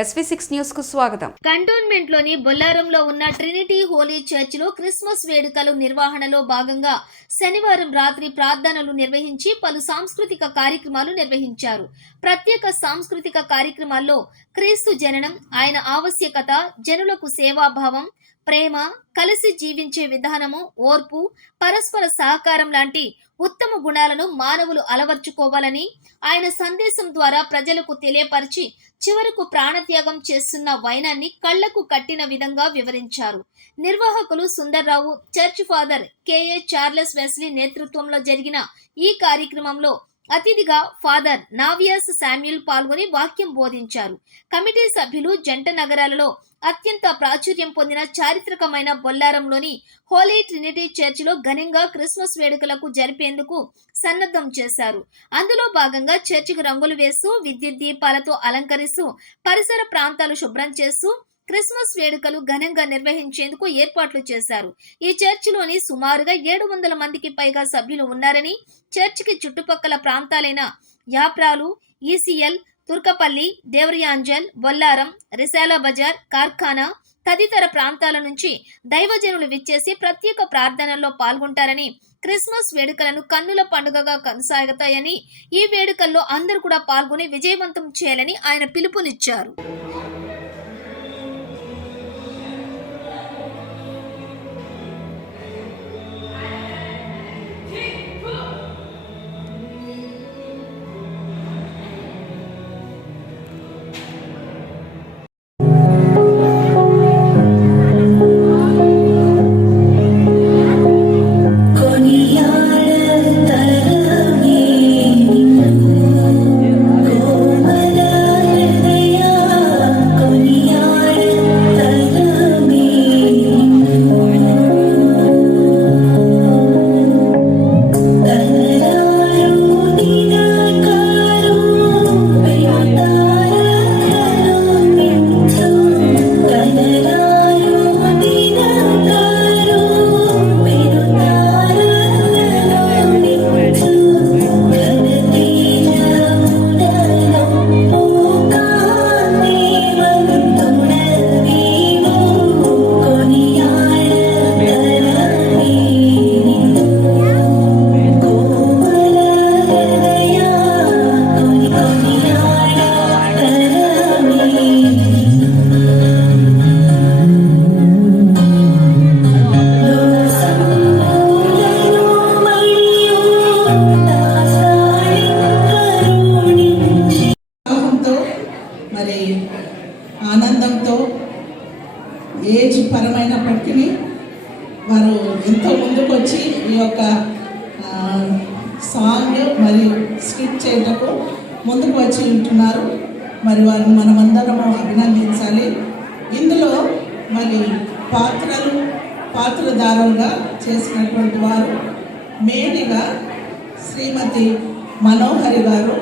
SV6 news కు స్వాగతం. Cantonment లోని బొల్లారంలో ఉన్న ట్రినిటీ హోలీ చర్చ్ లో క్రిస్మస్ వేడుకలు నిర్వహణలో భాగంగా శనివారం రాత్రి ప్రార్థనలు నిర్వహించి పలు సాంస్కృతిక కార్యక్రమాలు నిర్వహించారు. ప్రత్యేక సాంస్కృతిక కార్యక్రమాల్లో క్రీస్తు జననం, ఆయన ఆవశ్యకత, జనులకు సేవాభావం, ప్రేమ, కలిసి జీవించే విధానము, ఓర్పు, పరస్పర సహకారం లాంటి ఉత్తమ గుణాలను మానవులు అలవర్చుకోవాలని ఆయన సందేశం ద్వారా ప్రజలకు తెలియపరిచి చివరకు ప్రాణత్యాగం చేస్తున్న వైనాన్ని కళ్లకు కట్టిన విధంగా వివరించారు. నిర్వాహకులు Sundar Rao, church father KA Charles Wesley నేతృత్వంలో జరిగిన ఈ కార్యక్రమంలో అతిథిగా ఫాదర్ నావియాస్ శామ్యూల్ పాల్గొని వాక్యం బోధించారు. కమిటీ సభ్యులు జంట నగరాలలో అత్యంత ప్రాచుర్యం పొందిన చారిత్రకమైన బొల్లారంలోని హోలీ ట్రినిటీ చర్చిలో ఘనంగా క్రిస్మస్ వేడుకలకు జరిపేందుకు సన్నద్ధం చేశారు. అందులో భాగంగా చర్చికి రంగులు వేస్తూ, విద్యుత్ దీపాలతో అలంకరిస్తూ, పరిసర ప్రాంతాలు శుభ్రం చేస్తూ క్రిస్మస్ వేడుకలు ఘనంగా నిర్వహించేందుకు ఏర్పాట్లు చేశారు. ఈ చర్చిలోని సుమారుగా 700 మందికి పైగా సభ్యులు ఉన్నారని, చర్చికి చుట్టుపక్కల ప్రాంతాలైన యాప్రాలు, ఈసీఎల్, తుర్కపల్లి, దేవరియాంజల్, బొల్లారం, రిసాలా బజార్, కార్ఖానా తదితర ప్రాంతాల నుంచి దైవజనులు విచ్చేసి ప్రత్యేక ప్రార్థనల్లో పాల్గొంటారని, క్రిస్మస్ వేడుకలను కన్నుల పండుగగా కొనసాగుతాయని, ఈ వేడుకల్లో అందరూ కూడా పాల్గొని విజయవంతం చేయాలని ఆయన పిలుపునిచ్చారు. ఆనందంతో ఏజ్ పరమైనప్పటికీ వారు ఎంతో ముందుకు వచ్చి ఈ యొక్క సాంగ్ మరియు స్కిట్ చేయటకు ముందుకు వచ్చి ఉంటున్నారు. మరి వారిని మనమందరము అభినందించాలి. ఇందులో మరి పాత్రధారులుగా చేసినటువంటి వారు మేడిగా శ్రీమతి మనోహరి గారు,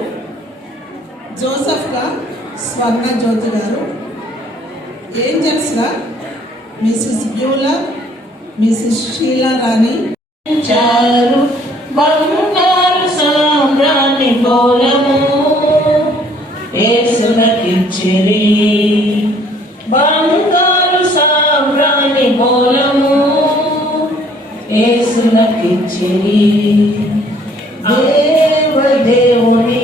జోసఫ్గా స్వర్ణ జ్యోతి గారు, ఏంజల్స్గా మిసెస్ బ్యూలా, మిసెస్ షీలా రాణి, బంగారు సాంబ్రాణి బోలము యేసునకిచ్చిరి, బంగారు సాంబ్రాణి బోలము యేసునకిచ్చిరి. దేవుని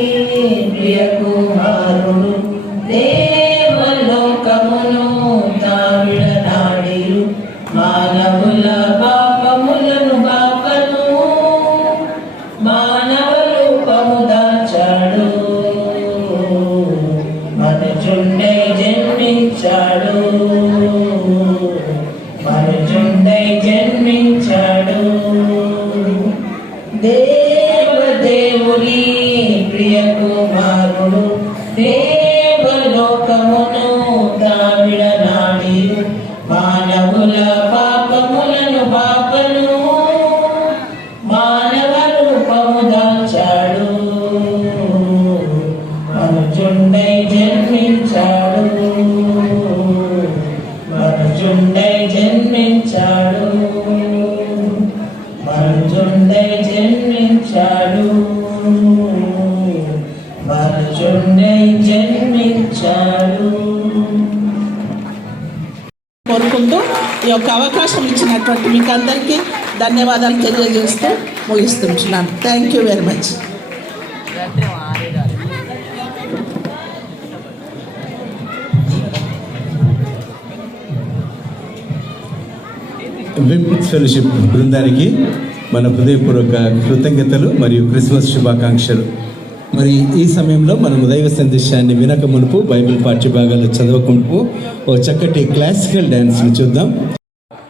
ప్రియ కుమారుడు దేవలోకమును తావిడనాడిరు, మానవుల పాపములను బాపను, మానవ రూపము దాచాడు, మనుజుండై జన్మించాడు, మనుజుండై జన్మించాడు. దేవుని ప్రియ కుమారుడు దేవలోకమును తావిడనాడిరు, మానవుల పాపములను బాపను, మానవ రూపము దాచాడు, మనుజుండై జన్మించాడు, మనుజుండై జన్మించాడు, మనుజుండై జన్మించాడు. అవకాశం ఇచ్చినటువంటి మీకు అందరికీ ధన్యవాదాలు తెలియజేస్తూ ముగిస్తున్నాను. Thank you very much. VIMS fellowship బృందానికి మన హృదయపూర్వక కృతజ్ఞతలు మరియు క్రిస్మస్ శుభాకాంక్షలు. మరి ఈ సమయంలో మనం దైవ సందేశాన్ని వినక మునుపు బైబిల్ పాఠ్యభాగాలు చదువుకుంటూ ఓ చక్కటి క్లాసికల్ డ్యాన్స్ని చూద్దాం.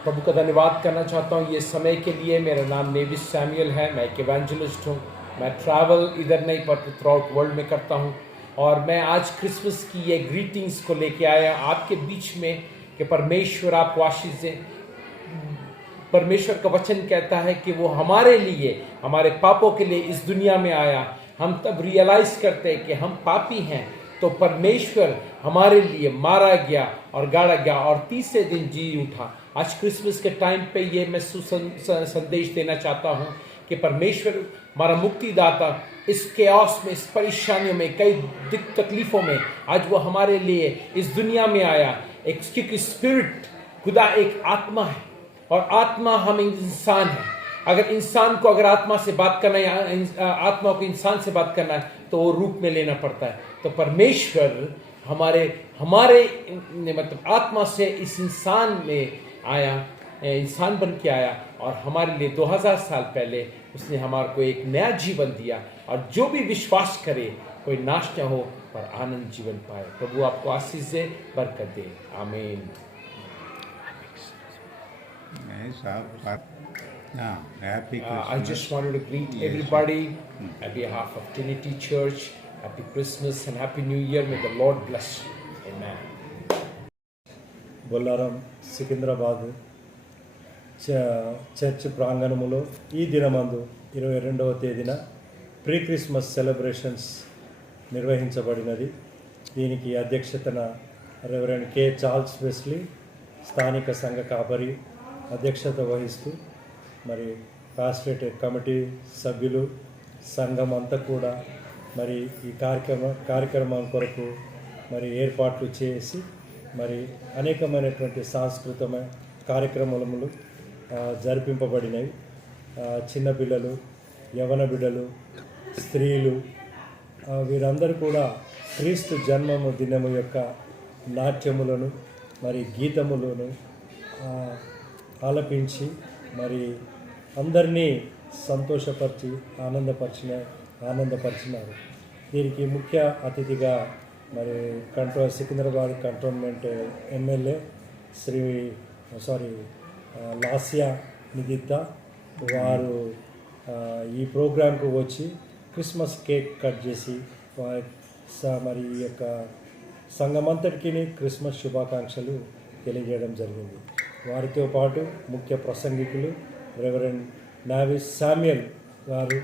प्रभु का धन्यवाद करना चाहता हूँ ये समय के लिए. मेरा नाम नेविस सैमुअल है. मैं एक इवेंजलिस्ट हूँ. मैं ट्रैवल इधर नहीं पर थ्रू आउट वर्ल्ड में करता हूँ और मैं आज क्रिसमस की ये ग्रीटिंग्स को लेके आया आपके बीच में कि परमेश्वर आपको आशीष दे. परमेश्वर का वचन कहता है कि वो हमारे लिए, हमारे पापों के लिए इस दुनिया में आया. हम तब रियलाइज़ करते हैं कि हम पापी हैं तो परमेश्वर हमारे लिए मारा गया और गाड़ा गया और तीसरे दिन जी उठा. आज क्रिसमस के टाइम पे ये मैं संदेश देना चाहता हूँ कि परमेश्वर हमारा मुक्तिदाता इस केओस में, इस परेशानियों में, कई दुख तकलीफ़ों में आज वो हमारे लिए इस दुनिया में आया. एक क्योंकि स्पिरिट खुदा एक आत्मा है और आत्मा हम इंसान हैं. अगर इंसान को अगर आत्मा से बात करना है, आत्मा को इंसान से बात करना है तो वो रूप में लेना पड़ता है. तो परमेश्वर हमारे मतलब आत्मा से इस इंसान में आया, इंसान बन के आया और हमारे लिए 2000 साल पहले उसने हमारे को एक नया जीवन दिया और जो भी विश्वास करे कोई नाश न हो पर आनंद जीवन पाए. प्रभु आपको आशीष दे, बरकत दे. आमीन. Happy Christmas. I just wanted to greet everybody on behalf of Trinity Church. Happy Christmas and Happy New Year. May the Lord bless you. Amen. Bollaram Secunderabad church ప్రాంగణములో ఈ దినమందు 22వ తేదీన ప్రీ క్రిస్మస్ సెలబ్రేషన్స్ నిర్వహించబడినది. దీనికి అధ్యక్షతన రెవరెండ్ కె చార్ల్స్ వెస్లీ స్థానిక సంఘ కాపరి అధ్యక్షత వహిస్తూ మరి పాస్టరేట్ కమిటీ సభ్యులు సంఘం అంతా కూడా మరి ఈ కార్యక్రమం కొరకు మరి ఏర్పాట్లు చేసి మరి అనేకమైనటువంటి సాంస్కృతిక కార్యక్రమములు జరిపింపబడినవి. చిన్నపిల్లలు, యవన బిడ్డలు, స్త్రీలు వీరందరూ కూడా క్రీస్తు జన్మము దినము యొక్క నాట్యములను మరి గీతములను ఆలపించి మరి అందరినీ సంతోషపరిచి ఆనందపరిచినారు. దీనికి ముఖ్య అతిథిగా మరి సికింద్రాబాద్ కంటోన్మెంట్ ఎమ్మెల్యే లాస్యా నిగిద్దా వారు ఈ ప్రోగ్రాంకు వచ్చి క్రిస్మస్ కేక్ కట్ చేసి మరి ఈ యొక్క సంఘమంతటికి క్రిస్మస్ శుభాకాంక్షలు తెలియజేయడం జరిగింది. వారితో పాటు ముఖ్య ప్రసంగికులు రెవరెండ్ నావిస్ శామ్యుయల్ గారు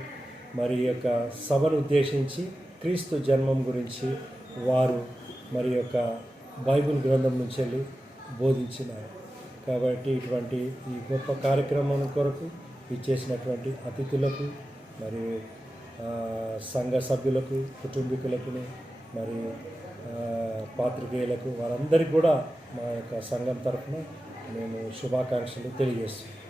మరి యొక్క సభను ఉద్దేశించి క్రీస్తు జన్మం గురించి వారు మరి యొక్క బైబిల్ గ్రంథం నుంచి వెళ్ళి బోధించినారు. కాబట్టి ఇటువంటి ఈ గొప్ప కార్యక్రమం కొరకు ఇచ్చేసినటువంటి అతిథులకు మరి సంఘ సభ్యులకు, కుటుంబీకులకు మరి పాత్రికేయులకు వారందరికీ కూడా మా యొక్క సంఘం తరఫున మేము శుభాకాంక్షలు తెలియజేస్తున్నాం.